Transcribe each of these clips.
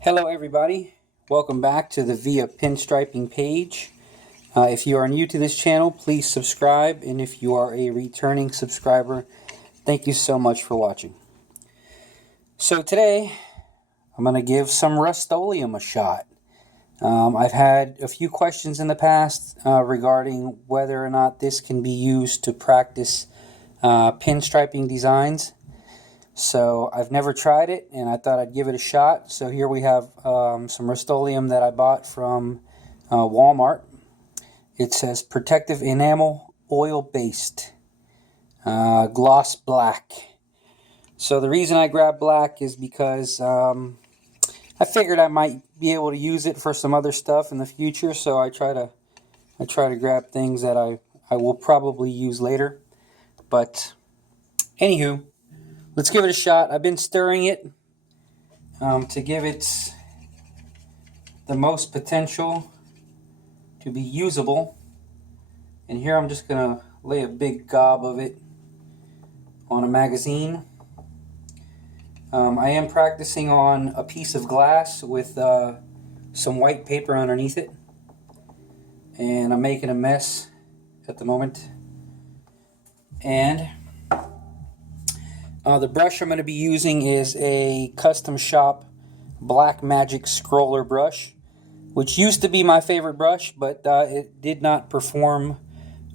Hello everybody, welcome back to the Via Pinstriping page. If you are new to this channel, please subscribe, and if you are a returning subscriber, thank you so much for watching. So today, I'm going to give some Rust-Oleum a shot. I've had a few questions in the past regarding whether or not this can be used to practice pinstriping designs. So I've never tried it, and I thought I'd give it a shot. So here we have some Rust-Oleum that I bought from Walmart. It says protective enamel, oil-based, gloss black. So the reason I grabbed black is because I figured I might be able to use it for some other stuff in the future. So I try to grab things that I will probably use later. But anywho, let's give it a shot. I've been stirring it to give it the most potential to be usable. And here I'm just going to lay a big gob of it on a magazine. I am practicing on a piece of glass with some white paper underneath it. And I'm making a mess at the moment. And the brush I'm going to be using is a Custom Shop Black Magic Scroller brush, which used to be my favorite brush, but it did not perform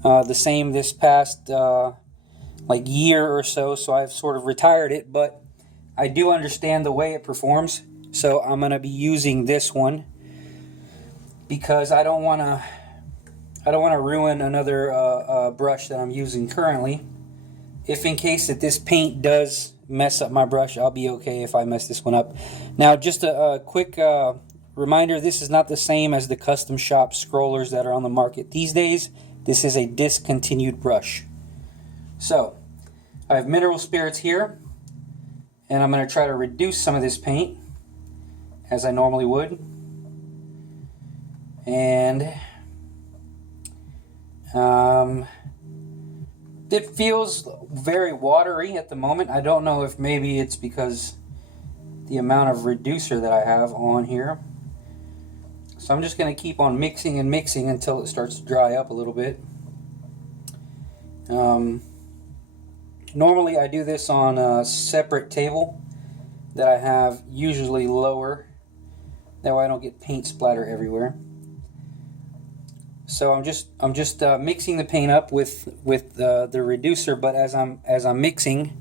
the same this past like year or so, so I've sort of retired it, but I do understand the way it performs, so I'm going to be using this one because I don't want to ruin another brush that I'm using currently. If in case that this paint does mess up my brush, I'll be okay if I mess this one up. Now, just a quick reminder, this is not the same as the Custom Shop scrollers that are on the market these days. This is a discontinued brush. So, I have mineral spirits here, and I'm going to try to reduce some of this paint, as I normally would. And it feels very watery at the moment. I don't know if maybe it's because the amount of reducer that I have on here. So I'm just going to keep on mixing and mixing until it starts to dry up a little bit. Normally I do this on a separate table that I have, usually lower. That way I don't get paint splatter everywhere. So I'm just mixing the paint up with the reducer, but as I'm mixing,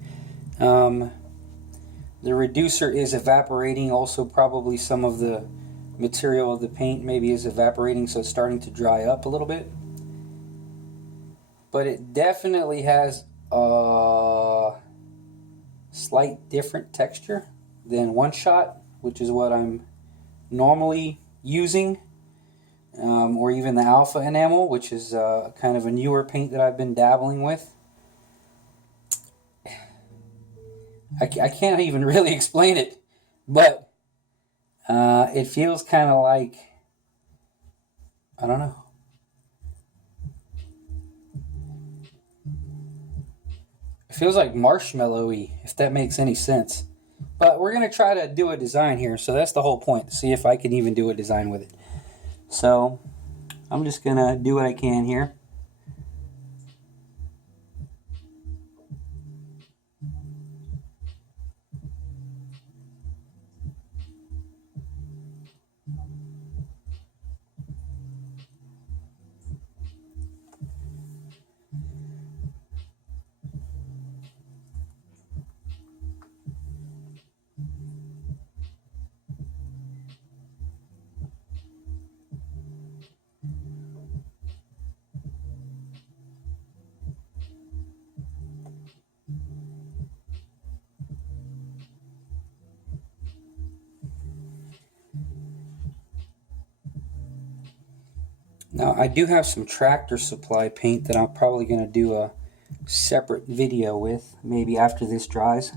the reducer is evaporating. Also, probably some of the material of the paint maybe is evaporating, so it's starting to dry up a little bit. But it definitely has a slight different texture than One Shot, which is what I'm normally using. Or even the Alpha Enamel, which is kind of a newer paint that I've been dabbling with. I can't even really explain it, but it feels kind of like, I don't know. It feels like marshmallowy, if that makes any sense. But we're going to try to do a design here, so that's the whole point, to see if I can even do a design with it. So I'm just going to do what I can here. Now, I do have some Tractor Supply paint that I'm probably going to do a separate video with, maybe after this dries.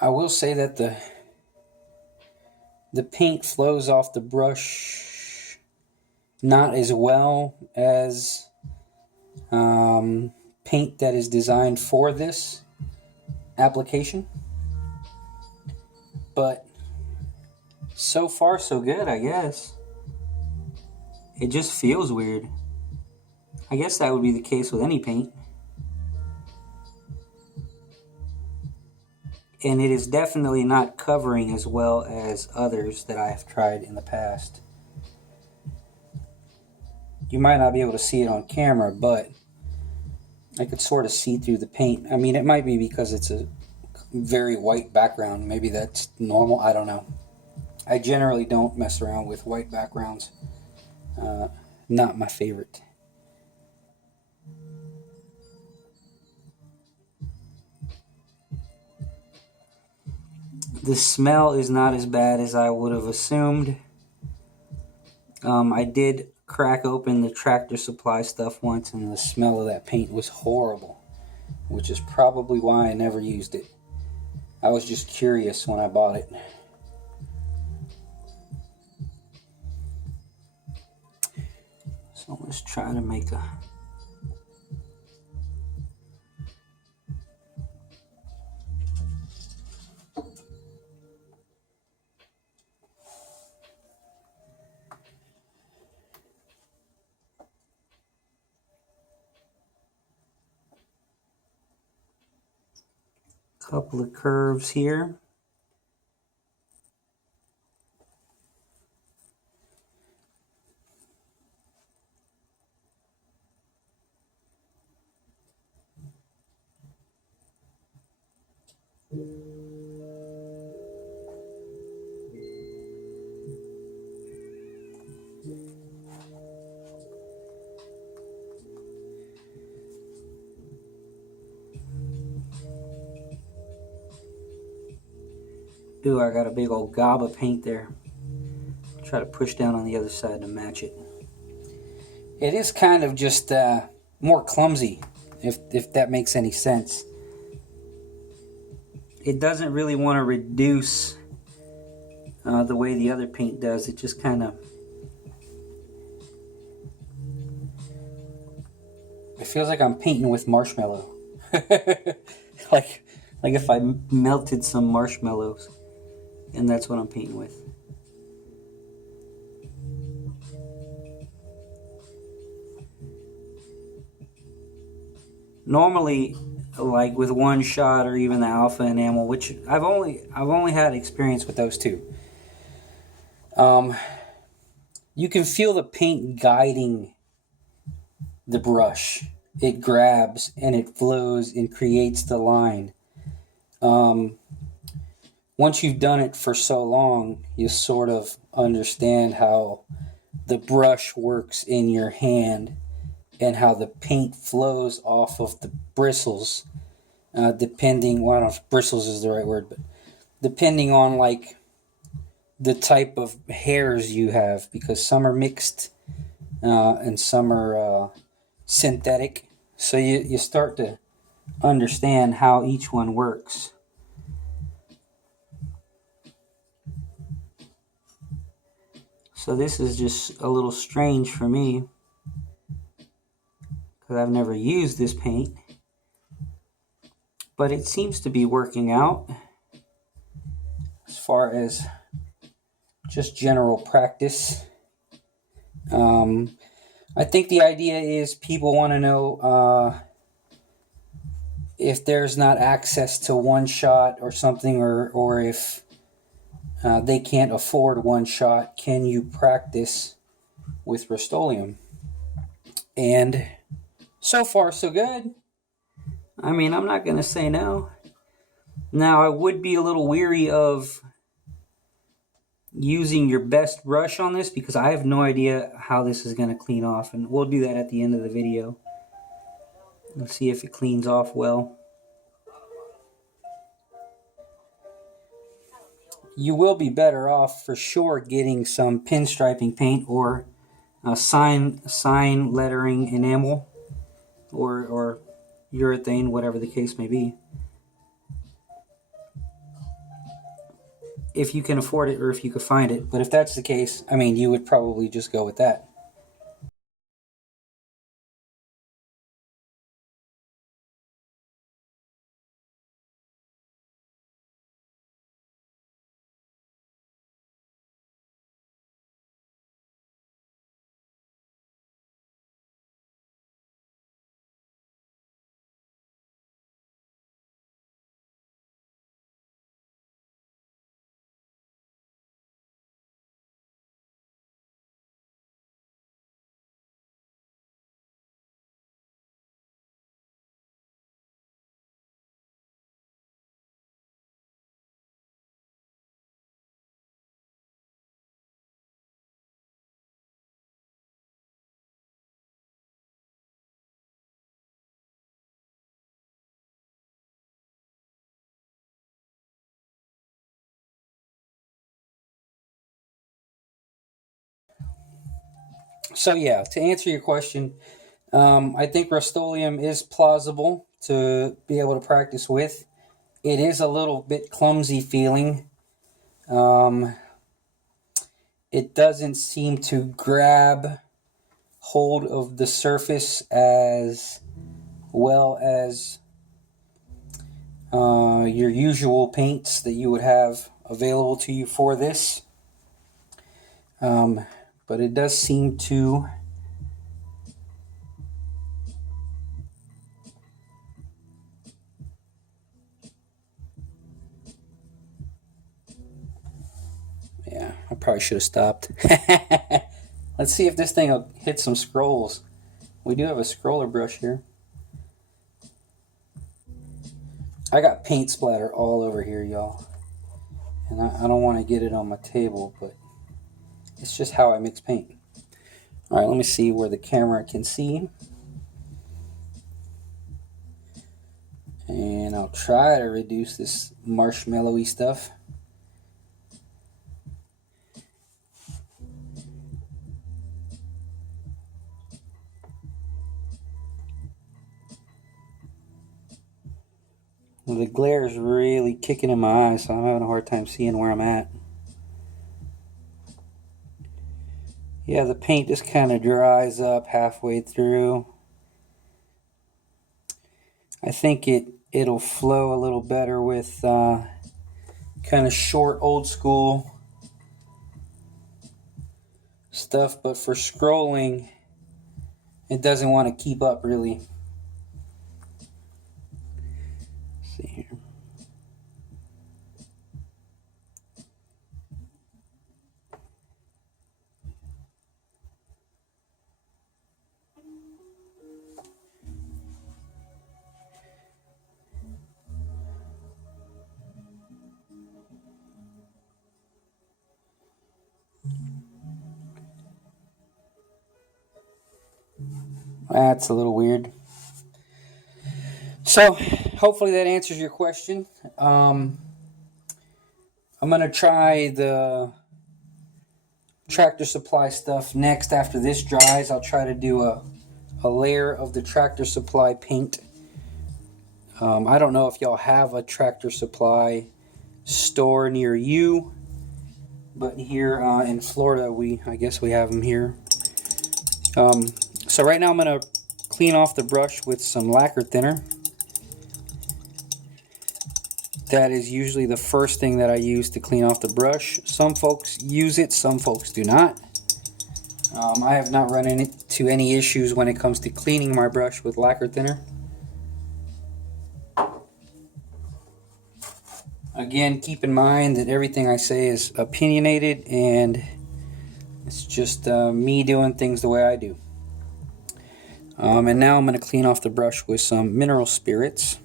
I will say that the paint flows off the brush not as well as paint that is designed for this application, but so far so good, I guess. It just feels weird. I guess that would be the case with any paint. And it is definitely not covering as well as others that I have tried in the past. You might not be able to see it on camera, but I could sort of see through the paint. I mean, it might be because it's a very white background. Maybe that's normal. I don't know. I generally don't mess around with white backgrounds. Not my favorite. The smell is not as bad as I would have assumed. I did crack open the Tractor Supply stuff once, and the smell of that paint was horrible, which is probably why I never used it. I was just curious when I bought it. So let's try to make a couple of curves here. Ooh, I got a big old gob of paint there. Try to push down on the other side to match it. It is kind of just more clumsy, if that makes any sense. It doesn't really want to reduce the way the other paint does. It just kind of... It feels like I'm painting with marshmallow. like if I melted some marshmallows. And that's what I'm painting with. Normally, like with one shot or even the alpha enamel, which I've only had experience with those two. You can feel the paint guiding the brush. It grabs and it flows and creates the line. Once you've done it for so long, you sort of understand how the brush works in your hand and how the paint flows off of the bristles, depending, well, I don't know if bristles is the right word, but depending on like the type of hairs you have, because some are mixed and some are synthetic. So you start to understand how each one works. So this is just a little strange for me because I've never used this paint, but it seems to be working out as far as just general practice. I think the idea is people want to know if there's not access to one shot or something, or if they can't afford one shot, can you practice with Rust-Oleum? And so far, so good. I mean, I'm not going to say no. Now, I would be a little weary of using your best brush on this because I have no idea how this is going to clean off. And we'll do that at the end of the video. Let's see if it cleans off well. You will be better off for sure getting some pinstriping paint or sign lettering enamel or urethane, whatever the case may be. if you can afford it or if you could find it. But if that's the case, I mean, you would probably just go with that. So yeah, to answer your question, I think Rust-Oleum is plausible to be able to practice with. It is a little bit clumsy feeling. It doesn't seem to grab hold of the surface as well as your usual paints that you would have available to you for this. But it does seem to yeah, I probably should have stopped. Let's see if this thing will hit some scrolls. We do have a scroller brush here. I got paint splatter all over here, y'all. And I don't want to get it on my table, but it's just how I mix paint. Alright, let me see where the camera can see. And I'll try to reduce this marshmallowy stuff. Well, the glare is really kicking in my eyes, so I'm having a hard time seeing where I'm at. Yeah, the paint just kind of dries up halfway through. I think it'll flow a little better with kind of short, old school stuff, but for scrolling, it doesn't want to keep up really. Let's see here. That's a little weird. So, hopefully that answers your question. I'm going to try the Tractor Supply stuff next after this dries. I'll try to do a layer of the Tractor Supply paint. I don't know if y'all have a Tractor Supply store near you, but here in Florida, I guess we have them here. So right now I'm going to clean off the brush with some lacquer thinner. That is usually the first thing that I use to clean off the brush. Some folks use it, some folks do not. I have not run into any issues when it comes to cleaning my brush with lacquer thinner. Again, keep in mind that everything I say is opinionated and it's just me doing things the way I do. And now I'm going to clean off the brush with some mineral spirits.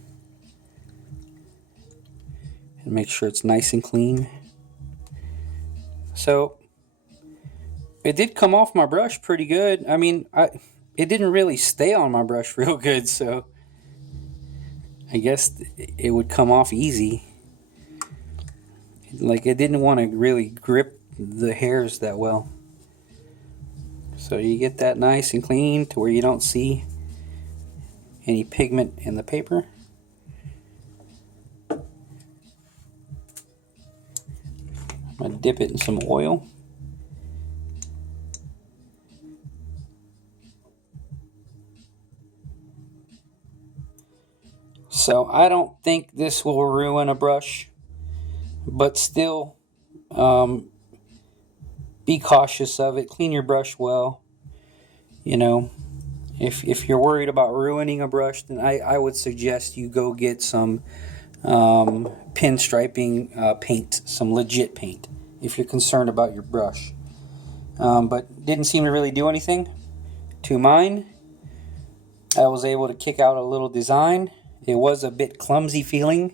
And make sure it's nice and clean. So, it did come off my brush pretty good. I mean, it didn't really stay on my brush real good, so I guess it would come off easy. Like, it didn't want to really grip the hairs that well. So you get that nice and clean to where you don't see any pigment in the paper. I'm going to dip it in some oil. So I don't think this will ruin a brush, but still be cautious of it. Clean your brush well. You know, if you're worried about ruining a brush, then I would suggest you go get some pinstriping paint, some legit paint, if you're concerned about your brush. But didn't seem to really do anything to mine. I was able to kick out a little design. It was a bit clumsy feeling,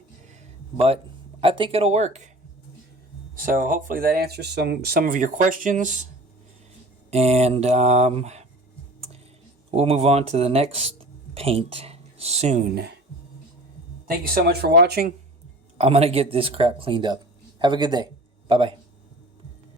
but I think it'll work. So hopefully that answers some of your questions, and we'll move on to the next paint soon. Thank you so much for watching. I'm going to get this crap cleaned up. Have a good day. Bye-bye.